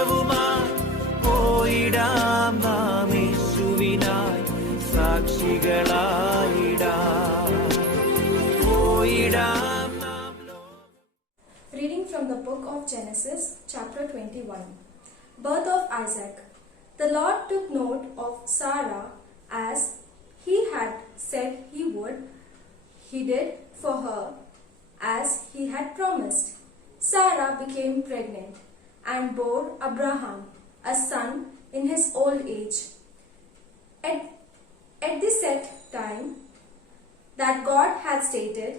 സാക്ഷ്യവുമായി പോയിടാം നാം യേശുവിനായി സാക്ഷികളായിടാം പോയിടാം നാം. Reading from the book of Genesis, chapter 21. Birth of Isaac. The Lord took note of Sarah as he had said he would. He did for her as he had promised. Sarah became pregnant and bore Abraham a son in his old age. At the set time that God had stated,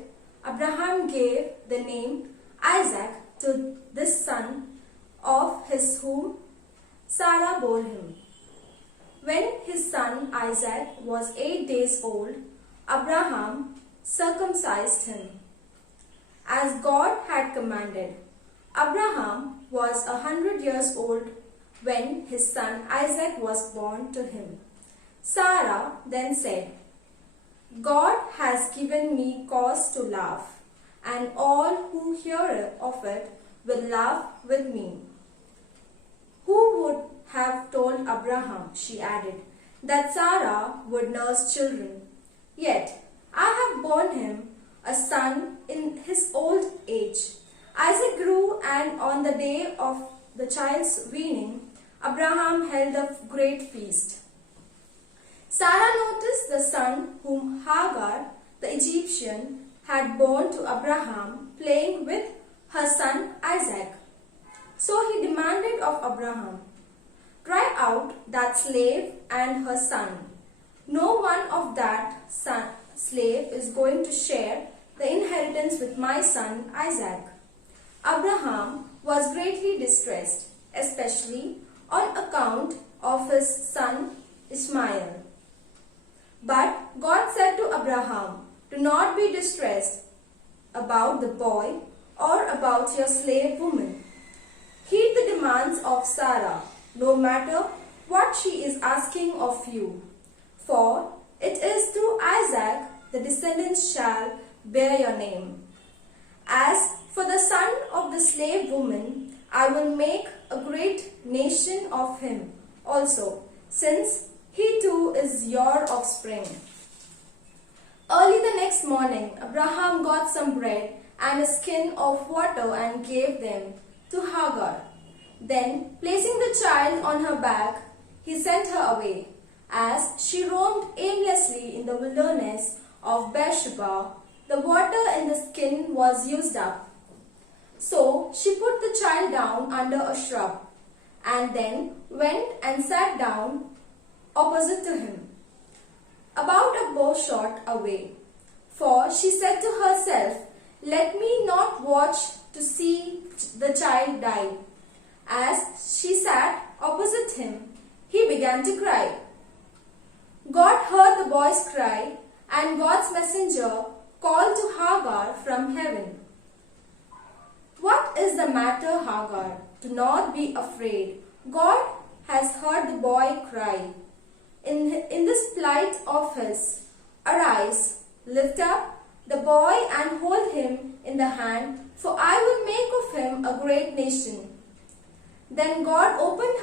Abraham gave the name Isaac to this son of his whom Sarah bore him. When his son Isaac was 8 days old, Abraham circumcised him, as God had commanded. Abraham was 100 years old when his son Isaac was born to him. Sarah then said, God has given me cause to laugh, and all who hear of it will laugh with me. Who would have told Abraham, she added, that Sarah would nurse children? Yet I have borne him a son in his old age. Isaac grew, and on the day of the child's weaning, Abraham held a great feast. Sarah noticed the son whom Hagar, the Egyptian, had borne to Abraham playing with her son Isaac. So he demanded of Abraham, "Drive out that slave and her son. No one of that slave is going to share the inheritance with my son Isaac." Abraham was greatly distressed, especially on account of his son Ishmael. But God said to Abraham, "Do not be distressed about the boy or about your slave woman. Heed the demands of Sarah, no matter what she is asking of you. For it is through Isaac the descendants shall bear your name. As for the son of the slave woman, I will make a great nation of him also, since he too is your offspring." Early the next morning, Abraham got some bread and a skin of water and gave them to Hagar. Then, placing the child on her back, he sent her away. As she roamed aimlessly in the wilderness of Beersheba, the water in the skin was used up. So she put the child down under a shrub, and then went and sat down opposite to him, about a bow shot away. For she said to herself, "Let me not watch to see the child die." As she sat opposite him, he began to cry. God heard the boy's cry, and God's messenger called to Hagar from heaven, "What is the matter, Hagar? Do not be afraid. God has heard the boy cry. In this plight of his, arise, lift up the boy and hold him in the hand, for I will make of him a great nation." Then God opened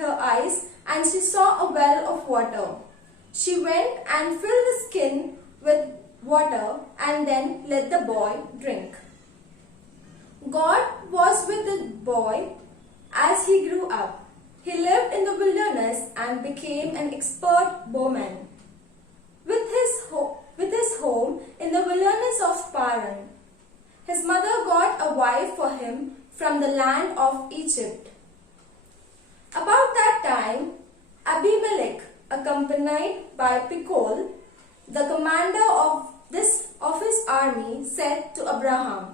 her eyes, and she saw a well of water. She went and filled the skin with water and then let the boy drink. God was with the boy as he grew up. He lived in the wilderness and became an expert bowman. With his home in the wilderness of Paran, his mother got a wife for him from the land of Egypt. About that time, Abimelech, accompanied by Phicol, the commander of his army, said to Abraham,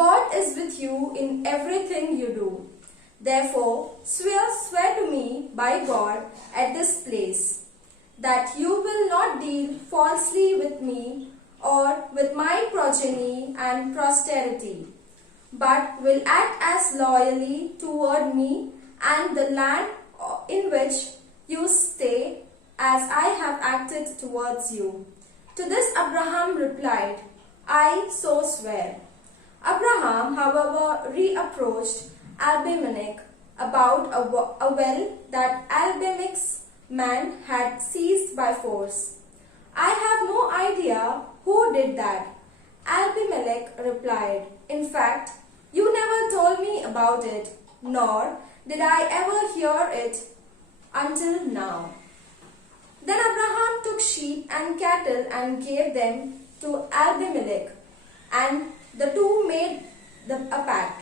"God is with you in everything you do. Therefore, swear to me by God at this place, that you will not deal falsely with me or with my progeny and posterity, but will act as loyally toward me and the land in which you stay as I have acted towards you." To this Abraham replied, "I so swear." Abraham, however, reapproached Abimelech about a well that Abimelech's man had seized by force. I have no idea who did that, Abimelech replied. In fact, you never told me about it, nor did I ever hear it until now. Then Abraham took sheep and cattle and gave them to Abimelech, and the two made a pact.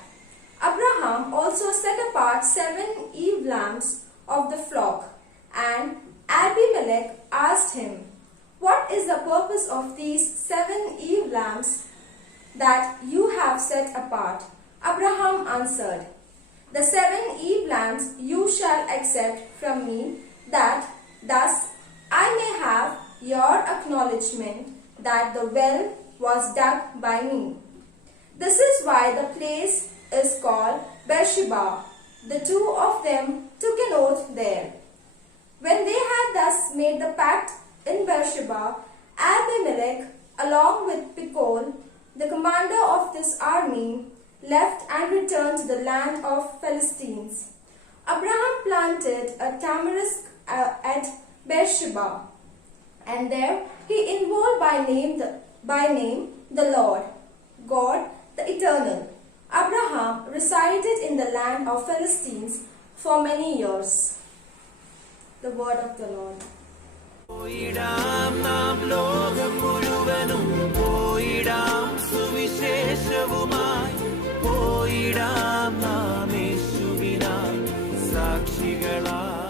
Abraham also set apart 7 ewe lambs of the flock, and Abimelech asked him, "What is the purpose of these 7 ewe lambs that you have set apart?" Abraham answered, "The 7 ewe lambs you shall accept from me, that thus I may have your acknowledgement that the well was dug by me. This is why the place is called Beersheba. The two of them took an oath there." When they had thus made the pact in Beersheba, Abimelech, along with Pichol, the commander of this army, left and returned to the land of Philistines. Abraham planted a tamarisk at Beersheba, and there he invoked by name the Lord, God the Eternal. Abraham resided in the land of Philistines for many years. The word of the Lord. പോയിടാം നാം ലോകം മുഴുവനും പോയിടാം സുവിശേഷവുമായി പോയിടാം നാം യേശുവിനായി സാക്ഷികളായി